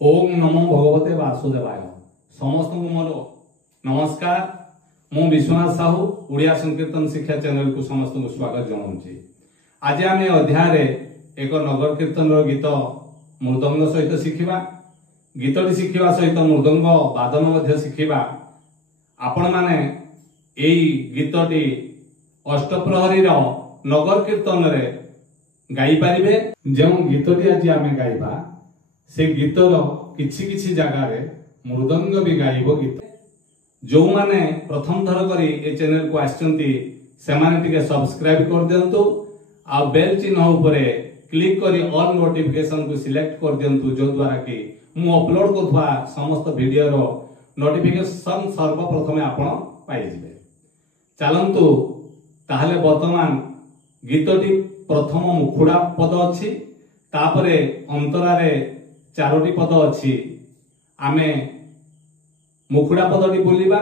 ओम नमो भगवते वासुदेवाय। समस्त मोर नमस्कार। मु विश्वनाथ साहू ओडिया संकीर्तन शिक्षा चैनल को समस्त को स्वागत जनाऊँगी। आज आम अध्याय एक नगर कीर्तन गीत मृदंग सहित शिखा। गीतटी शिखा सहित मृदंग वादन शिखा। आपण माने एई गीतटी अष्टप्रहरी नगर कीर्तन रे गाई पारिबे। जो गीतटी आज आम गाइबा से गीतर किछि किछि जगह रे मृदंग भी गाइबो। गीत जो माने प्रथम थर करी ए चैनल को आछंती से माने टिके सब्सक्राइब कर दियंतु आ बेल चिन्ह ऊपर क्लिक करी ऑल नोटिफिकेशन को सिलेक्ट कर दियंतु, जो द्वारा कि मु अपलोड करथवा समस्त वीडियो रो नोटिफिकेशन सर्वप्रथमे आपण पाइ जिवे। चलंतु ताहले वर्तमान गीतटी प्रथम मुखुड़ा पद अछि, तापरे अंतरा रे चारोटी पद अछि। आमे मुखुड़ा पदटी बोलिबा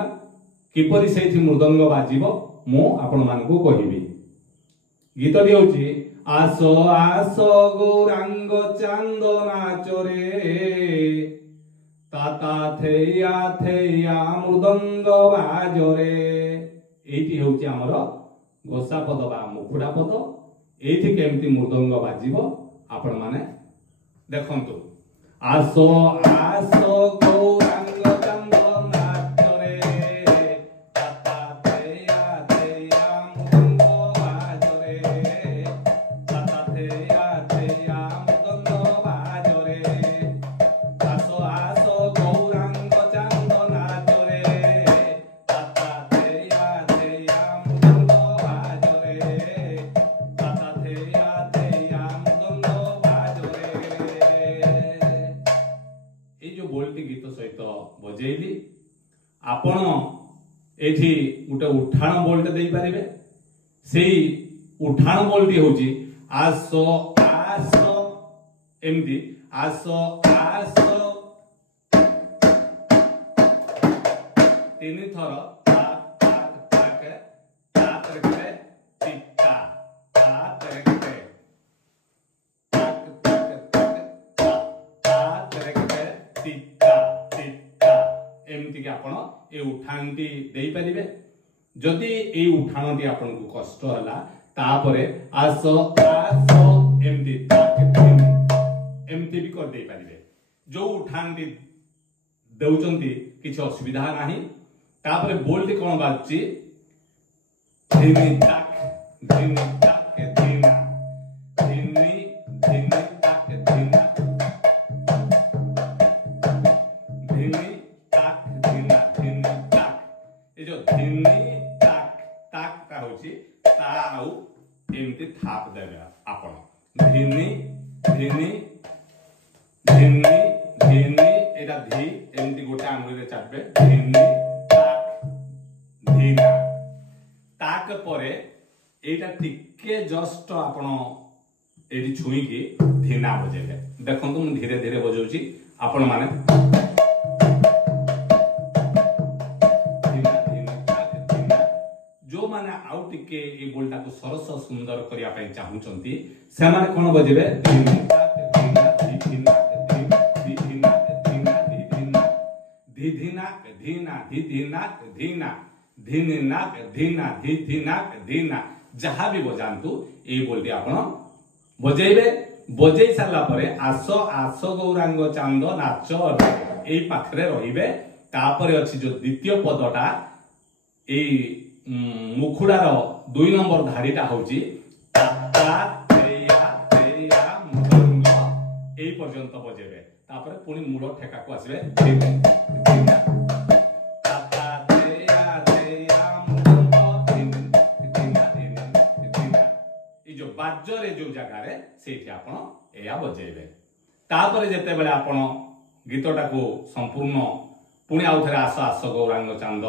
किपरि सेठी मृदंग बाजिबो मु आपण मानकु कहिबी। गीतटी होछि आसो आसो गौरांग चांद नाचरे ताता थैया थैया मृदंग बाजरे। एठी होछि हमर गोसा पद बा मुखुड़ा पद। एठी केमती मृदंग बाजिबो आपण माने देखंतु। आसो आसो गौरांग चांद नाचरे ताता थैया थैया मृदंग बाजरे ताता थैया थैया मृदंग बाजरे। आसो आसो गौरांग चांद नाचरे ताता थैया थैया मृदंग बाजरे ताता थैया थैया मृदंग बाजरे। ये जो बोलटी गीत सहित बजेली आपण एठी गोटे उठाण बोलटे देई पारिबे। सेई उठाण बोलटी होची आसो आसो एमदी आसो आसो तीन थर ताक ताक ताक ताक रखते टिक्का ताक रखते ताक ताक ताक ताक रखते टिक्का टिक्का एमती कि आपण ए उठाणटी देई परिबे। जदि ए उठाणटी आपण को कष्ट हला तापरे आसो आसो एमती ताक एमती भी कर देई परिबे। जो उठाणटी देउचंती किछ असुविधा नाही। तापरे बोलटी कोन बाजची धिनी ताक धीना धिनी धिनी ताक धीना धिनी ताक धीना धिनी ताक। ए जो धिनी ताक ताक का होची ताउ एमती थाप देबे आपण धिनी धिनी धिनी धिनी एटा धी एमती गोटे आंगुली रे चापबे धिनी ताक धीना। ताक परे एटा टिके जस्ट आपण एडी छुई की धीना बजेबे। देखंतु मु धीरे धीरे बजौची आपण माने धीना धीना ताक धीना। जो माने आउ टिके ए बोलटा को सरस सुंदर करिया पई चाहुचंती से माने कोन बजेबे धीना ताक धीना धीना धीना धीना धीना धीना धीना धीना धीना धीना धीना धीना धीना जहाँ भी बजातु ये बोलती आपण बजेबे। बजै सारा परे आसो आसो गौरांग चांद नाच ए पाखरे रहिबे। तापरे अछि जो द्वितीय पदटा ए मुखुडार 2 नंबर धारीटा होची ताता थैया थैया मृदंग ए पर्यंत बजेबे। तापरे पुनी मूल ठेका को आसीबे धीना ताता थैया थैया मृदंग धीना धीना। ए जो बाजरे जो जगह रे सेठी आपण एया बजेबे। तापरे जेते बेले आपण गीतटा को संपूर्ण पुणी आउ थरे आसो आसो गौरांग चांद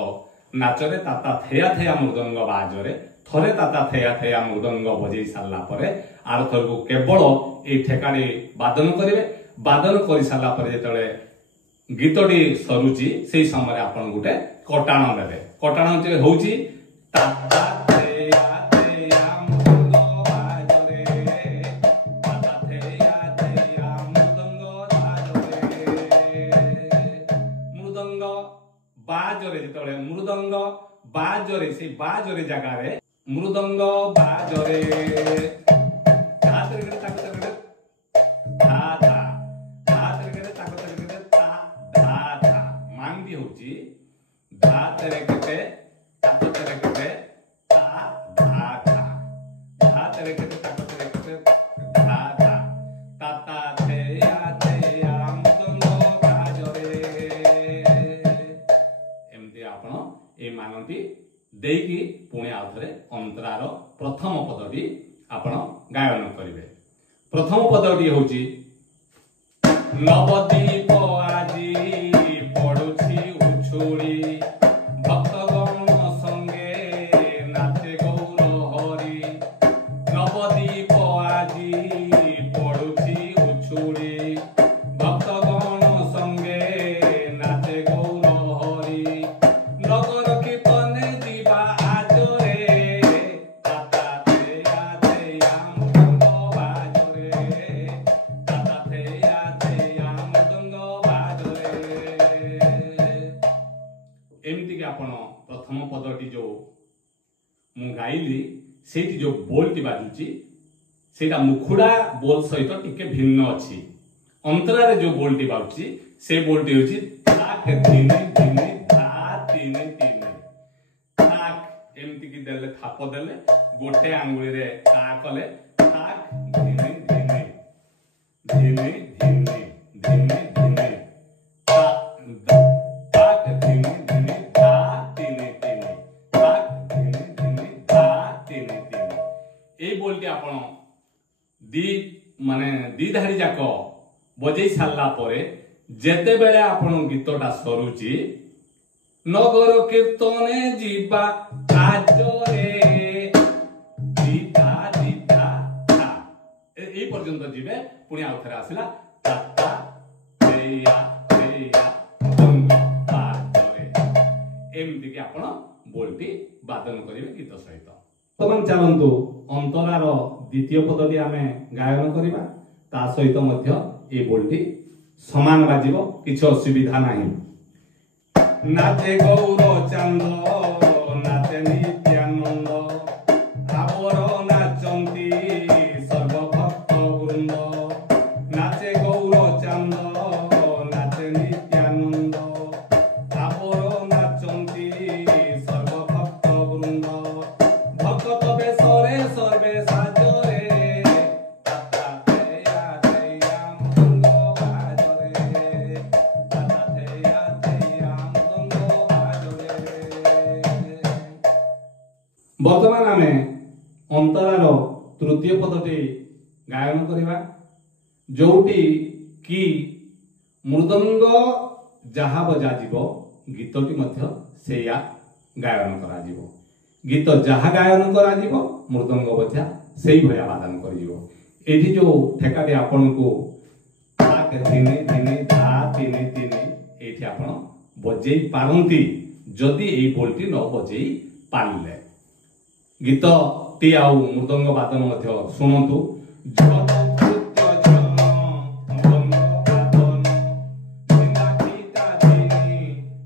नाचरे ताता थैया थैया मृदंग बाजरे थरे ताता थैया थैया मृदंग बजै सारला परे आर थर को केवल ए ठेकाडी वादन करिवे। वादन करि सारला परे जेतले गीतटी सरुची सेही समय आपण गुटे कटाण देबे। कटाण जे होउची ताता थैया थैया मृदंग बाजरे ताता थैया थैया मृदंग बाजरे बाजरे जेतबेले मृदंग बाजरे से बाजरे जगह रे मृदंग बाजरे धा तरे ता तरे धा धा धा तरे ता तरे ता धा धा मांगी होची धा तरे केते ता तरे केते ता धा धा धा तरे केते ता तरे केते धा धा ता ता थे या मृदंग बाजरे एमती आपण ए मानती देकी पुणी आउथरे अंतरार प्रथम पदटी आपण गायन करिवे। प्रथम पदटी होची नवदीप आजी पडुछि उछुली भक्तगण संगे नाचे गौर हरि नवदीप आजी पडुछि उछुली भक्तगण संगे नाचे गौर हरि नगर कीर्तने जीवा आजरे ताता थेया थेया मृदंग बाजरे ताता थेया थेया मृदंग बाजरे एमती कि आपण प्रथम पदटी जो मु गाइली सेठी जो बोलटी बाजुची सेटा मुखुडा बोल सहित टिके भिन्न अछि अंतरारे जो बोलटी बाजुची से बोलटी होची ताक धीने धीने धा तीने तीने ताक एमती कि देले थाप देले गोटे आंगुली रे ता कले ताक धीने धीने धीने धीने धीने धीने ताक धीने धीने धा तीने तीने ताक धीने धीने धा तीने तीने ए बोलटी आपण दी माने दी धाड़ी जाक बजेई सारला परे जेते बेले आपण गीतटा सरुची नगर कीर्तने जीवा आजरे दीता दीता था ए पर्यंत जीवे पुणी आउथरे आसिला ताता तेया तेया मृदंग बाजरे एमती कि आपण बोलटी वादन करिवे गीत सहित। तमान चलंतु अंतरार द्वितीय पदटी आमे गायन करिबा ता सहित मध्य ए बोलटी समान बाजिबो किछ असुविधा नाही। नाचे गौर चांद नाचे नित्यानंद आवर नाचंती सर्वभक्त वृंद नाचे गौर चांद नाचे नित्यानंद आवर नाचंती सर्वभक्त वृंद भक्त बेसरे सर्वे साजरे ताता थेया थेया मृदंग बाजरे ताता थेया थेया मृदंग बाजरे। वर्तमान आमे अंतरार तृतीय पदटी गायन करिबा जोटी कि मृदंग जहा बजा जीवो गीतटी मध्य सेया गायन करा जीवो गीत जहा गायन करा जीवो मृदंग बजा सेई भया वादन करि जीवो। एठी जो ठेकाटी आपण को ताक दिने दिने धा तीने तीने एठी आपण बजेई पारंती जदि एई बोलटी न बजेई पारले गीत टी आउ मृदंग वादन मध्य सुनंतु जन कृत्य जन मृदंग वादन बिना गीता दिनी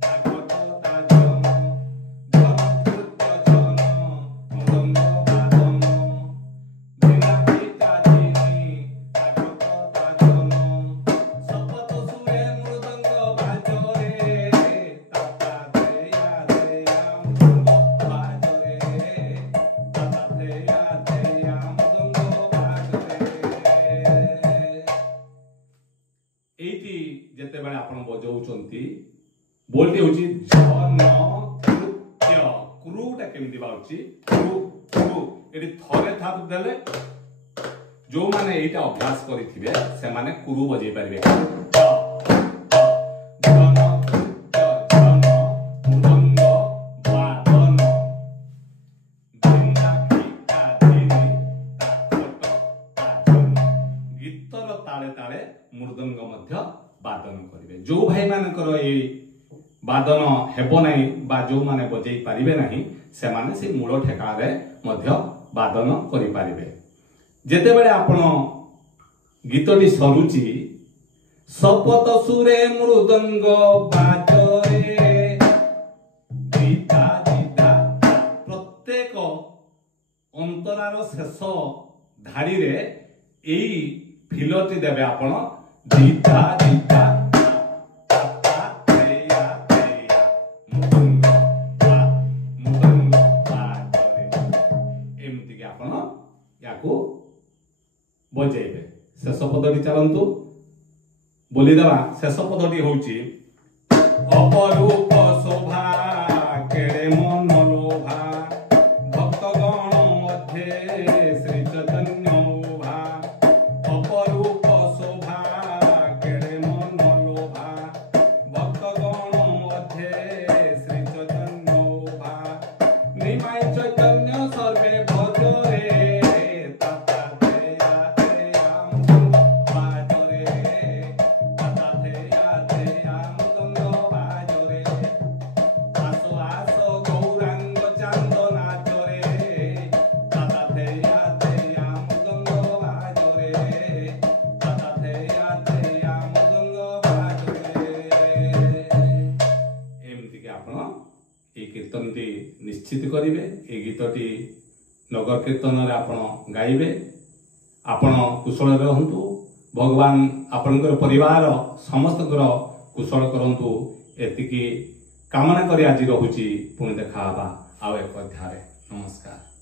ताकत ता जन जन कृत्य जन मृदंग वादन बिना गीता दिनी ताकत ता जन शपथ सुरे मृदंग बाजरे ताता थेया थेया मृदंग बाजरे ताता थेया थेया मृदंग बाजरे। एटी जेते बेले आपण बजाउचंती बोलटी होची जन कृत्य क्रूटा केमती बाउची क्रू क्रू एटी थरे थाप देले जो माने एटा अभ्यास करिथिबे से माने क्रू बजै परिबे जन कृत्य जन मृदंग वादन बिना गीता दिनी ताकत ता जन गीतर ताले ताले मृदंग मध्य वादन करिवे। जो भाई मानकर ए वादन हेबो नाही बा जो माने बजै पारिबे नाही से माने से मूल ठेका रे मध्य वादन करि पारिबे। जेते बेले आपण गीतटी सरुची शपथ सुरे मृदंग बाजरे घोषार शेष धाड़ी रे एई फिलटी देबे आपण दीता दीता ता तेया तेया मुदंग बाजरे एमती के आपण याको बजेबे। शेष पदटी चलंतु बोली देवा। शेष पदटी होउची अपरूप शोभा केड़े मन लोभा भक्तगण मध्य श्री चैतन्य उभा। अपरूप शोभा केड़े मन लोभा भक्तगण मध्य श्री चैतन्य उभा। निमाय चैतन्य सर्वे भजरे ताता तेया तेया मुदंग बाजरे ताता तेया तेया मुदंग बाजरे। आसो आसो गौरांग चांद नाचरे ताता तेया तेया मुदंग बाजरे ताता तेया तेया मुदंग बाजरे। एमती के आपण এই কীর্তনটি নিশ্চিত করিবে। এই গীতটি নগর কীর্তନରେ ଆପଣ ଗାଇବେ। ଆପଣ କୁଶଳରେ ରହନ୍ତୁ। ଭଗବାନ ଆପଣଙ୍କର ପରିବାର ସମସ୍ତଙ୍କର କୁଶଳ କରନ୍ତୁ ଏତିକି କାମନା କରି ଆଜି ରହୁଛି। ପୁଣି ଦେଖା ହେବା ଆଉ ଏକ ଅଧ୍ୟାୟରେ। ନମସ୍କାର।